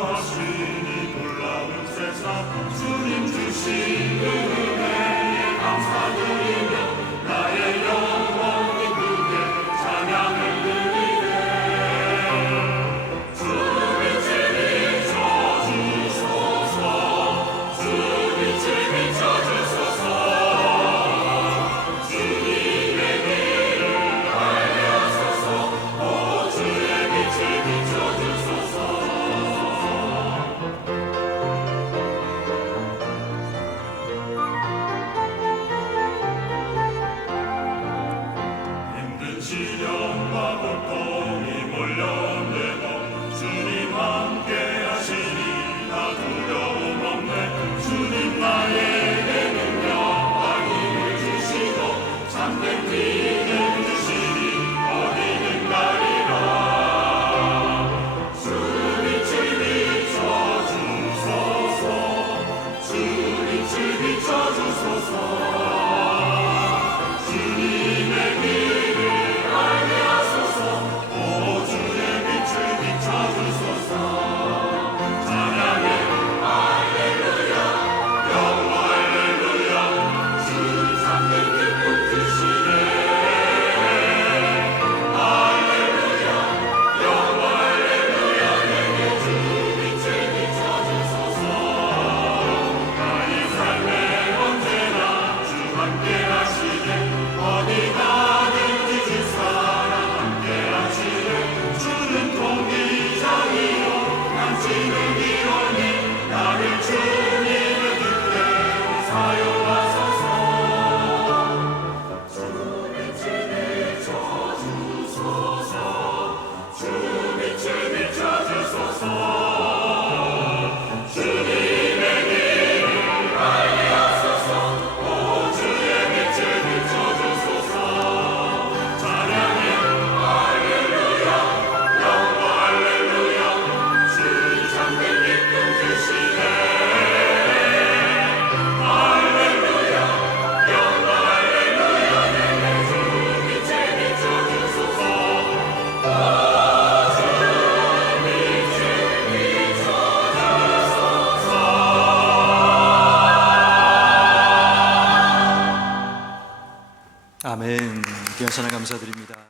sweet. 진실영 마법 아멘. 귀한 사랑 감사드립니다.